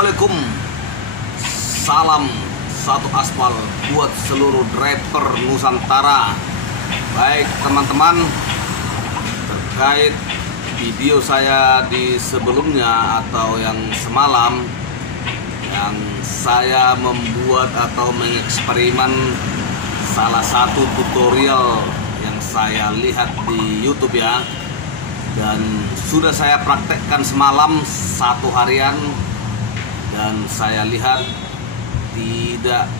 Assalamualaikum. Salam satu aspal buat seluruh driver Nusantara. Baik teman-teman, terkait video saya di sebelumnya atau yang semalam, yang saya membuat atau mengeksperimen salah satu tutorial yang saya lihat di YouTube ya, dan sudah saya praktekkan semalam satu harian, dan saya lihat tidak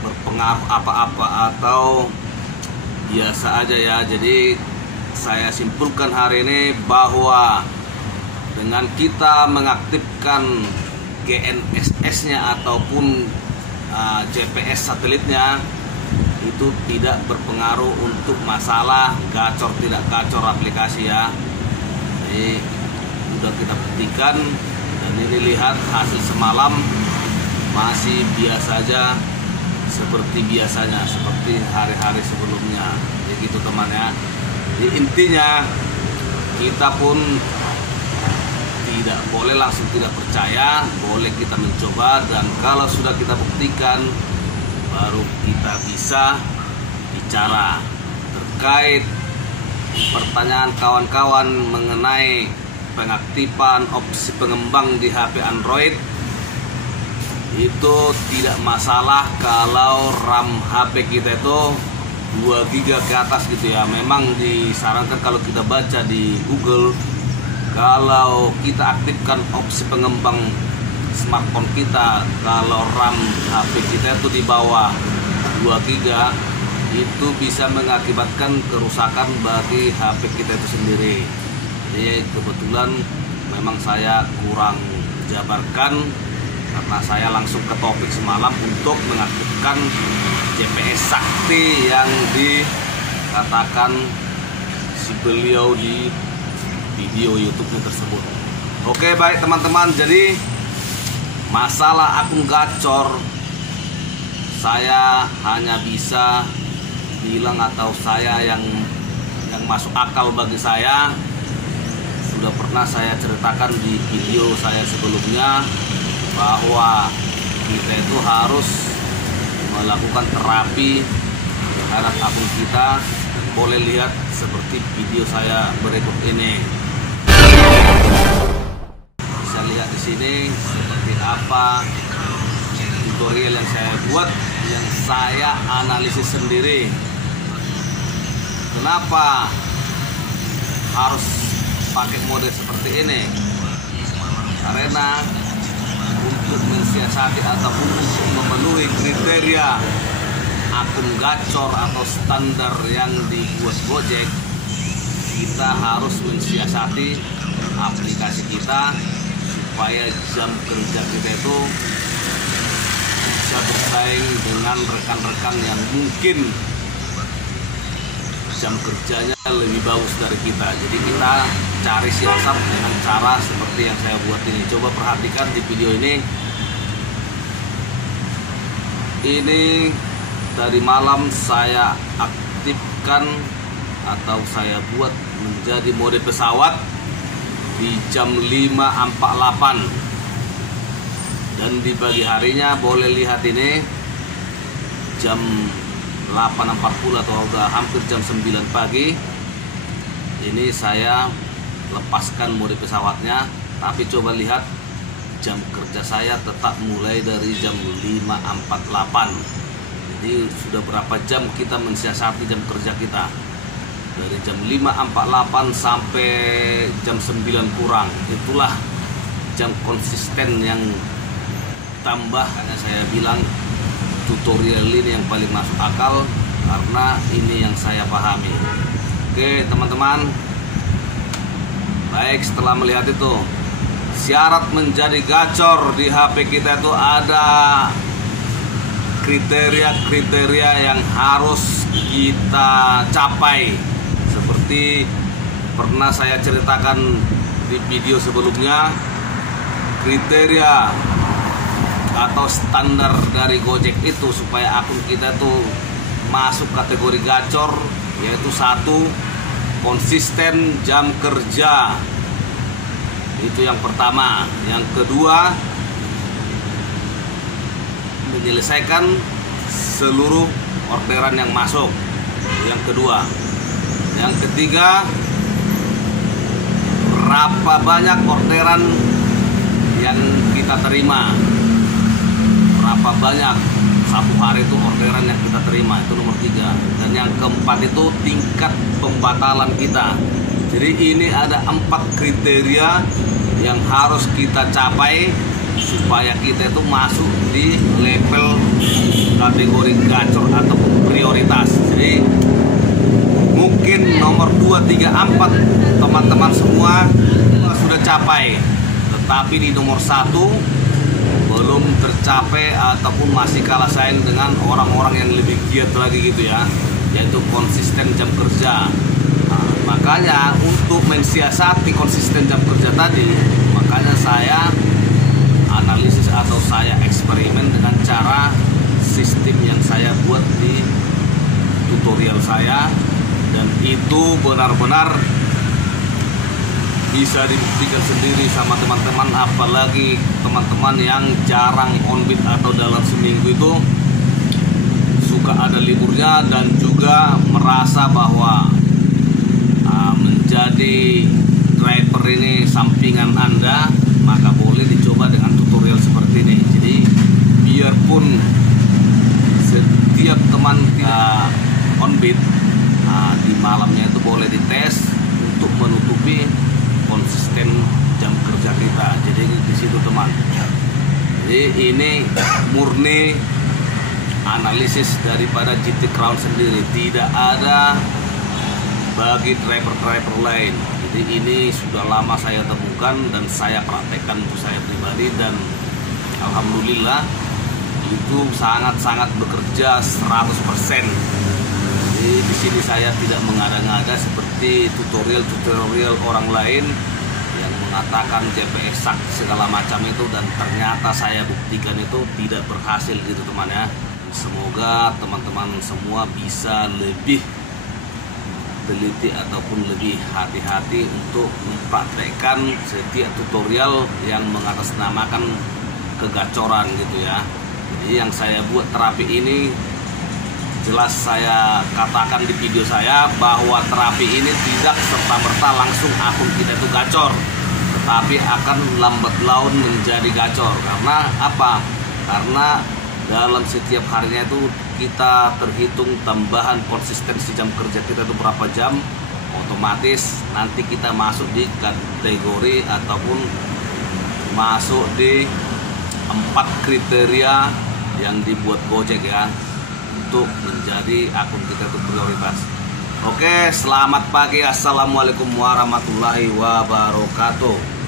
berpengaruh apa-apa atau biasa aja ya. Jadi saya simpulkan hari ini bahwa dengan kita mengaktifkan GNSS-nya ataupun GPS satelitnya, itu tidak berpengaruh untuk masalah gacor tidak gacor aplikasi ya. Jadi sudah kita buktikan, dan ini lihat hasil semalam masih biasa aja seperti biasanya, seperti hari-hari sebelumnya. Jadi gitu teman ya. Jadi intinya kita pun tidak boleh langsung tidak percaya, boleh kita mencoba, dan kalau sudah kita buktikan baru kita bisa bicara. Terkait pertanyaan kawan-kawan mengenai pengaktifan opsi pengembang di HP Android, itu tidak masalah kalau RAM HP kita itu 2 GB ke atas gitu ya. Memang disarankan kalau kita baca di Google, kalau kita aktifkan opsi pengembang smartphone kita, kalau RAM HP kita itu di bawah 2 GB, itu bisa mengakibatkan kerusakan bagi HP kita itu sendiri. Jadi kebetulan memang saya kurang jabarkan, karena saya langsung ke topik semalam untuk mengaktifkan GPS sakti yang dikatakan si beliau di video YouTube-nya tersebut. Oke, baik teman-teman, jadi masalah akun gacor saya hanya bisa bilang, atau saya yang masuk akal bagi saya, sudah pernah saya ceritakan di video saya sebelumnya, bahwa kita itu harus melakukan terapi terhadap akun kita. Boleh lihat seperti video saya berikut ini. Bisa lihat di sini seperti apa tutorial yang saya buat, yang saya analisis sendiri. Kenapa harus pakai mode seperti ini? Karena untuk mensiasati ataupun untuk memenuhi kriteria akun gacor atau standar yang dibuat Gojek, kita harus mensiasati aplikasi kita supaya jam kerja kita itu bisa bersaing dengan rekan-rekan yang mungkin jam kerjanya lebih bagus dari kita. Jadi kita cari siasat dengan cara seperti yang saya buat ini. Coba perhatikan di video ini. Ini dari malam saya aktifkan atau saya buat menjadi mode pesawat di jam 5.48, dan di pagi harinya boleh lihat ini jam 8.40 atau udah hampir jam 9 pagi. Ini saya lepaskan mode pesawatnya, tapi coba lihat jam kerja saya tetap mulai dari jam 5.48. Jadi sudah berapa jam kita mensiasati jam kerja kita, dari jam 5.48 sampai jam 9 kurang. Itulah jam konsisten yang tambah. Karena saya bilang tutorial ini yang paling masuk akal, karena ini yang saya pahami. Oke teman-teman, baik, setelah melihat itu, syarat menjadi gacor di HP kita itu ada kriteria-kriteria yang harus kita capai. Seperti pernah saya ceritakan di video sebelumnya, kriteria atau standar dari Gojek itu supaya akun kita tuh masuk kategori gacor, yaitu 1, konsisten jam kerja. Itu yang pertama. Yang kedua, menyelesaikan seluruh orderan yang masuk. Yang kedua. Yang ketiga, berapa banyak orderan yang kita terima, berapa banyak satu hari itu orderan yang kita terima, itu nomor 3. Dan yang keempat itu tingkat pembatalan kita. Jadi ini ada 4 kriteria yang harus kita capai supaya kita itu masuk di level kategori gacor atau prioritas. Jadi mungkin nomor 2, 3, 4 teman-teman semua sudah capai, tetapi di nomor 1 belum tercapai ataupun masih kalah saing dengan orang-orang yang lebih giat lagi gitu ya, yaitu konsisten jam kerja. Nah, makanya untuk mensiasati konsisten jam kerja tadi, makanya saya analisis atau saya eksperimen dengan cara sistem yang saya buat di tutorial saya, dan itu benar-benar bisa dibuktikan sendiri sama teman-teman, apalagi teman-teman yang jarang on-beat atau dalam seminggu itu suka ada liburnya dan juga merasa bahwa menjadi driver ini sampingan Anda, maka boleh dicoba dengan tutorial seperti ini. Jadi biarpun setiap teman tidak on-beat, di malamnya itu boleh dites untuk menutupi konsisten jam kerja kita. Jadi di situ teman. Jadi ini murni analisis daripada GT Crown sendiri, tidak ada bagi driver-driver lain. Jadi ini sudah lama saya temukan dan saya praktekkan untuk saya pribadi, dan alhamdulillah itu sangat-sangat bekerja 100%. Di sini saya tidak mengada-ngada seperti tutorial orang lain yang mengatakan GPS sak segala macam itu, dan ternyata saya buktikan itu tidak berhasil gitu teman ya. Semoga teman-teman semua bisa lebih teliti ataupun lebih hati-hati untuk mempraktekkan setiap tutorial yang mengatasnamakan kegacoran gitu ya. Jadi yang saya buat terapi ini, jelas saya katakan di video saya bahwa terapi ini tidak serta-merta langsung akun kita itu gacor, tetapi akan lambat laun menjadi gacor. Karena apa? Karena dalam setiap harinya itu kita terhitung tambahan konsistensi jam kerja kita itu berapa jam, otomatis nanti kita masuk di kategori ataupun masuk di 4 kriteria yang dibuat Gojek ya, untuk menjadi akun kita itu prioritas. Oke, selamat pagi. Assalamualaikum warahmatullahi wabarakatuh.